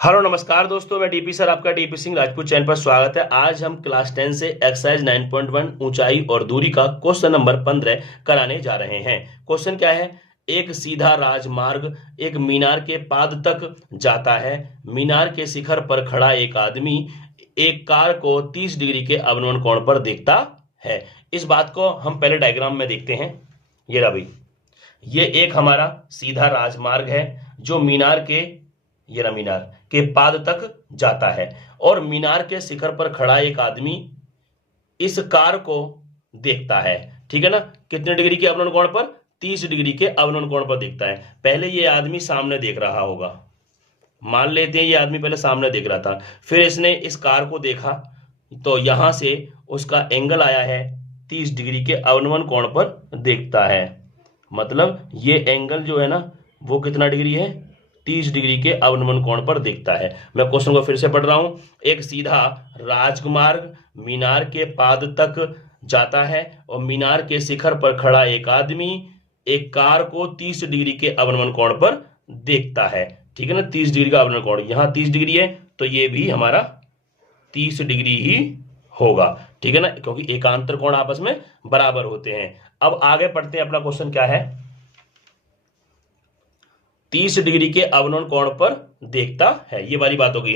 Hello नमस्कार दोस्तों, मैं टीपी सर आपका टीपी सिंह राजपूत चैनल पर स्वागत है। आज हम क्लास 10 से एक्सरसाइज 9.1 ऊंचाई और दूरी का क्वेश्चन नंबर 15 कराने जा रहे हैं। क्वेश्चन क्या है? एक सीधा राजमार्ग एक मीनार के पाद तक जाता है। मीनार के शिखर पर खड़ा एक आदमी एक कार को 30 डिग्री के अवनमन कोण पर देखता है। इस बात को हम पहले डायग्राम में देखते हैं। ये रहा भाई, ये एक हमारा सीधा राजमार्ग है जो मीनार के, ये रहा मीनार के पाद तक जाता है और मीनार के शिखर पर खड़ा एक आदमी इस कार को देखता है। ठीक है ना? कितने डिग्री के अवनमन कोण पर? 30 डिग्री के अवनमन कोण पर देखता है। पहले ये आदमी सामने देख रहा होगा, मान लेते हैं ये आदमी पहले सामने देख रहा था, फिर इसने इस कार को देखा तो यहां से उसका एंगल आया है 30 डिग्री के अवनमन कोण पर देखता है। मतलब ये एंगल जो है ना वो कितना डिग्री है? 30 डिग्री के अवनमन कोण पर देखता है। मैं क्वेश्चन को फिर से पढ़ रहा हूं। एक सीधा राजमार्ग मीनार के पाद तक जाता है और मीनार के शिखर पर खड़ा एक आदमी एक कार को 30 डिग्री के अवनमन कोण पर देखता है। ठीक है ना? 30 डिग्री का अवनमन कोण, यहां 30 डिग्री है तो ये भी हमारा 30 डिग्री ही होगा। ठीक है ना? क्योंकि एकांतर कोण आपस में बराबर होते हैं। अब आगे पढ़ते हैं। अपना क्वेश्चन क्या है? 30 डिग्री के अवनमन कोण पर देखता है, ये वाली बात होगी,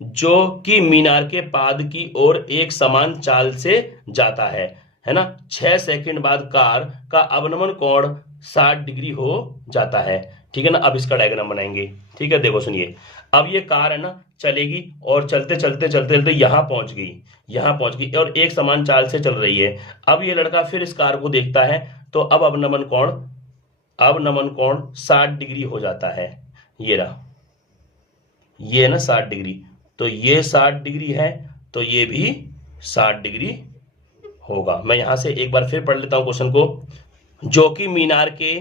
जो कि मीनार के पाद की ओर एक समान चाल से जाता है ना? 6 सेकंड बाद कार का अवनमन कोण 60 डिग्री हो जाता है। ठीक है ना? अब इसका डायग्राम बनाएंगे। ठीक है, देखो सुनिए। अब ये कार है ना चलेगी और चलते चलते चलते चलते यहां पहुंच गई और एक समान चाल से चल रही है। अब ये लड़का फिर इस कार को देखता है तो अब अवनमन कोण 60 डिग्री हो जाता है। ये रहा, ये है ना 60 डिग्री, तो ये 60 डिग्री है तो ये भी 60 डिग्री होगा। मैं यहां से एक बार फिर पढ़ लेता हूं क्वेश्चन को। जो कि मीनार के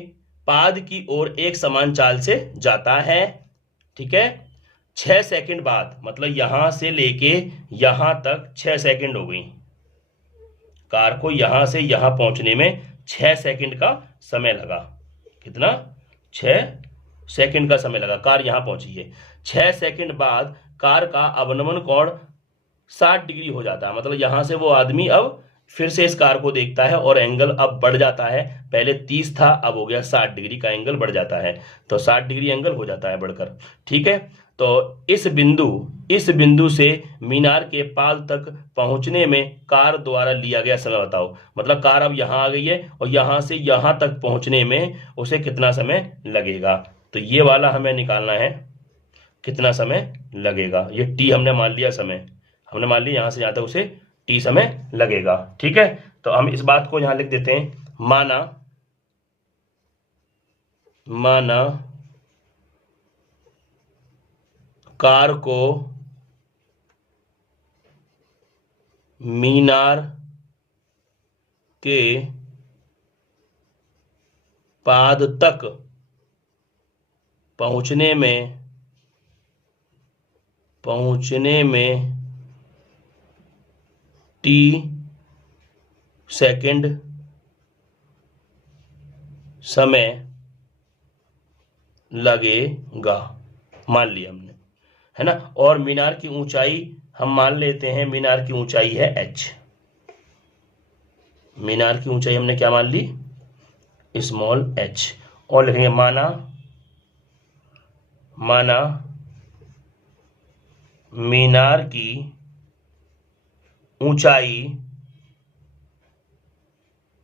पाद की ओर एक समान चाल से जाता है। ठीक है? 6 सेकंड बाद, मतलब यहां से लेके यहां तक 6 सेकंड हो गई। कार को यहां से यहां पहुंचने में 6 सेकंड का समय लगा। कितना? 6 सेकंड का समय लगा, कार यहां पहुंची है। 6 सेकंड बाद कार का अवनमन कोण 60 डिग्री हो जाता है। मतलब यहां से वो आदमी अब फिर से इस कार को देखता है और एंगल अब बढ़ जाता है। पहले 30 था, अब हो गया 60 डिग्री का एंगल बढ़ जाता है, तो 60 डिग्री एंगल हो जाता है बढ़कर। ठीक है? तो इस बिंदु से मीनार के पाल तक पहुंचने में कार द्वारा लिया गया समय बताओ। मतलब कार अब यहां आ गई है और यहां से यहां तक पहुंचने में उसे कितना समय लगेगा, तो ये वाला हमें निकालना है। कितना समय लगेगा? ये टी हमने मान लिया, समय हमने मान लिया, यहां से यहां तक उसे टी समय लगेगा। ठीक है? तो हम इस बात को यहां लिख देते हैं। माना कार को मीनार के पाद तक पहुंचने में टी सेकंड समय लगेगा, मान लिया हमने, है ना? और मीनार की ऊंचाई हम मान लेते हैं, मीनार की ऊंचाई है h। मीनार की ऊंचाई हमने क्या मान ली? Small h। और लिखेंगे माना मीनार की ऊंचाई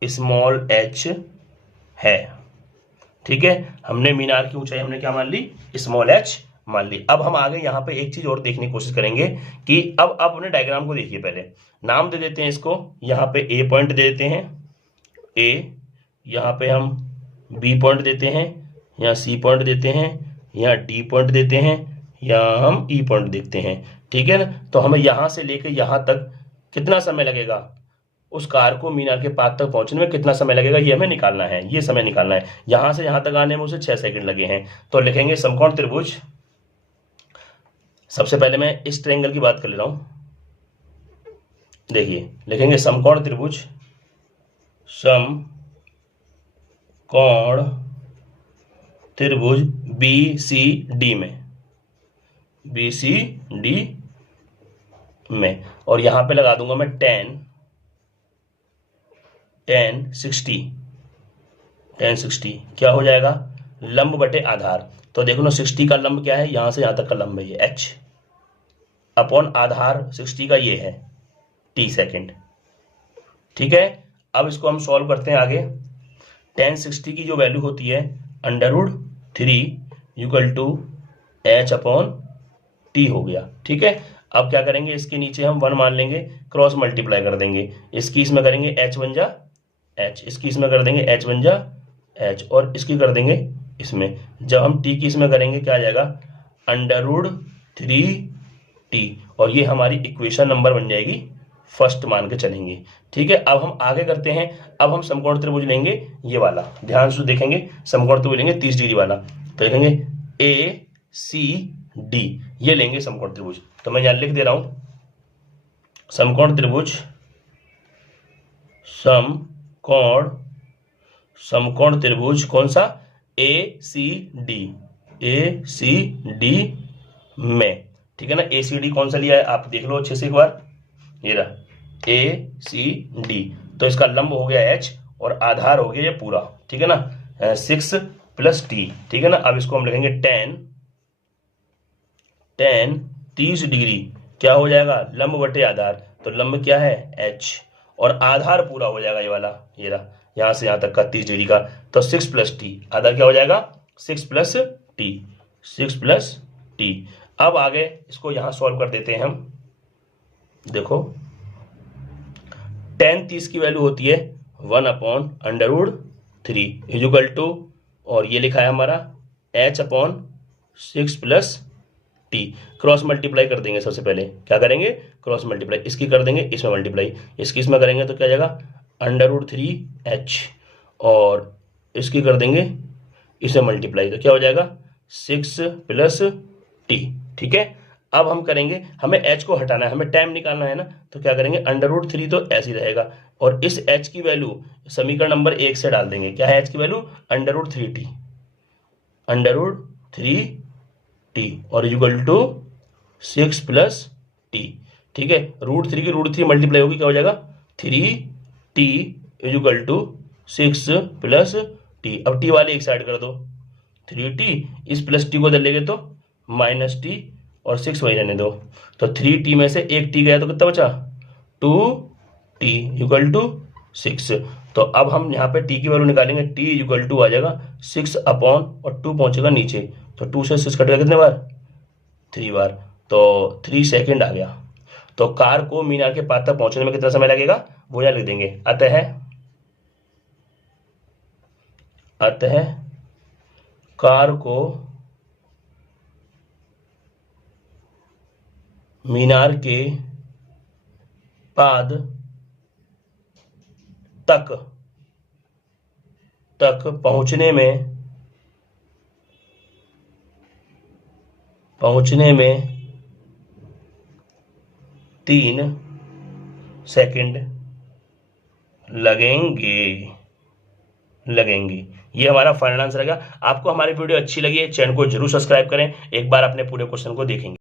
स्मॉल h है। ठीक है? हमने मीनार की ऊंचाई हमने क्या मान ली? स्मॉल h मान ली। अब हम आगे यहां पे एक चीज और देखने की कोशिश करेंगे कि अब अपने डायग्राम को देखिए। पहले नाम दे देते हैं इसको। यहां पे ए पॉइंट दे देते हैं, ए, यहां पे हम बी पॉइंट देते हैं, यहाँ सी पॉइंट देते हैं, यहाँ डी पॉइंट देते हैं, यहाँ हम ई पॉइंट देखते हैं। ठीक है ना? तो हमें यहां से लेकर यहां तक कितना समय लगेगा, उस कार को मीनार के पास तक पहुंचने में कितना समय लगेगा, ये हमें निकालना है। ये समय निकालना है। यहां से यहां तक आने में उसे 6 सेकंड लगे हैं। तो लिखेंगे समकोण त्रिभुज। सबसे पहले मैं इस ट्रायंगल की बात कर ले रहा हूं। देखिए, लिखेंगे समकोण त्रिभुज, समकोण त्रिभुज बी सी डी में BCD में, और यहां पे लगा दूंगा मैं 10 60 क्या हो जाएगा, लंब बटे आधार। तो देखो ना 60 का लंब क्या है, यहां से यहां तक का लंब है ये h, अपॉन आधार 60 का ये है t सेकेंड। ठीक है, अब इसको हम सॉल्व करते हैं आगे। 10 60 की जो वैल्यू होती है √3 equal to h upon t हो गया। ठीक है, अब क्या करेंगे, इसके नीचे हम 1 मान लेंगे, क्रॉस मल्टीप्लाई कर देंगे, इसकी इसमें करेंगे h बन जा h, इसकी इसमें कर देंगे h बन जा h, और इसकी कर देंगे इसमें। जब हम t की इसमें करेंगे क्या आ जाएगा, √3t, और ये हमारी इक्वेशन नंबर बन जाएगी फर्स्ट मान के चलेंगे। ठीक है, अब हम आगे करते हैं। अब हम समकोण त्रिभुज लेंगे, ये वाला ध्यान से देखेंगे, समकोण त्रिभुज लेंगे 30 डिग्री वाला। तो देखेंगे ACD, ये लेंगे समकोण त्रिभुज। तो मैं यहां लिख दे रहा हूं समकोण त्रिभुज, समकोण त्रिभुज कौन सा, ACD में। ठीक है ना, ACD कौन सा लिया है आप देख लो अच्छे से एक बार, ये रहा ACD। तो इसका लंब हो गया h और आधार हो गया ये पूरा। ठीक है ना, 6 + t। ठीक है ना, अब इसको हम लिखेंगे 10 30 डिग्री क्या हो जाएगा, लंब बटे आधार। तो लंब क्या है h, और आधार पूरा हो जाएगा ये वाला, ये रहा यहां से यहां तक का 30 डिग्री का। तो 6 + t, आधार क्या हो जाएगा 6 + t। अब आगे इसको यहां सॉल्व कर देते हैं हम। देखो 10 30 की वैल्यू होती है 1/√3 इक्वल टू, और ये लिखा है हमारा h upon 6 + t। Cross multiply कर देंगे, सबसे पहले क्या करेंगे, क्रॉस मल्टीप्लाई, इसकी कर देंगे इसमें मल्टीप्लाई, इसकी इसमें करेंगे तो क्या जाएगा √3h, और इसकी कर देंगे इसमें मल्टीप्लाई, तो क्या हो जाएगा 6 + t। ठीक है, अब हम करेंगे, हमें h को हटाना है, हमें टाइम निकालना है ना, तो क्या करेंगे √3 तो ऐसे ही रहेगा, और इस h की वैल्यू समीकरण नंबर 1 से डाल देंगे। क्या है h की वैल्यू, √3t, और इक्वल टू 6 + t। ठीक है, √3 की √3 मल्टीप्लाई होगी, क्या हो जाएगा 3t इक्वल टू 6 + t। अब t वाले एक साइड कर दो, 3t, इस प्लस t को इधर लेंगे तो -t, और 6 वही रहने दो। तो 3t में से एक t गया तो कितना बचा, 2t इक्वल टू 6। तो अब हम यहाँ पे t की वैल्यू निकालेंगे, t इक्वल टू आ जाएगा 6 अपॉन, और 2 पहुंचेगा नीचे, तो 2 से 6 कटेगा कितने बार, 3 बार, तो 3 सेकेंड आ गया। तो कार को मीनार के पास तक पहुंचने में कितना समय लगेगा वो यहाँ लिख देंगे। अतः कार को मीनार के पाद तक पहुंचने में 3 सेकंड लगेंगे। ये हमारा फाइनल आंसर रहेगा। आपको हमारी वीडियो अच्छी लगी है, चैनल को जरूर सब्सक्राइब करें, एक बार अपने पूरे क्वेश्चन को देखेंगे।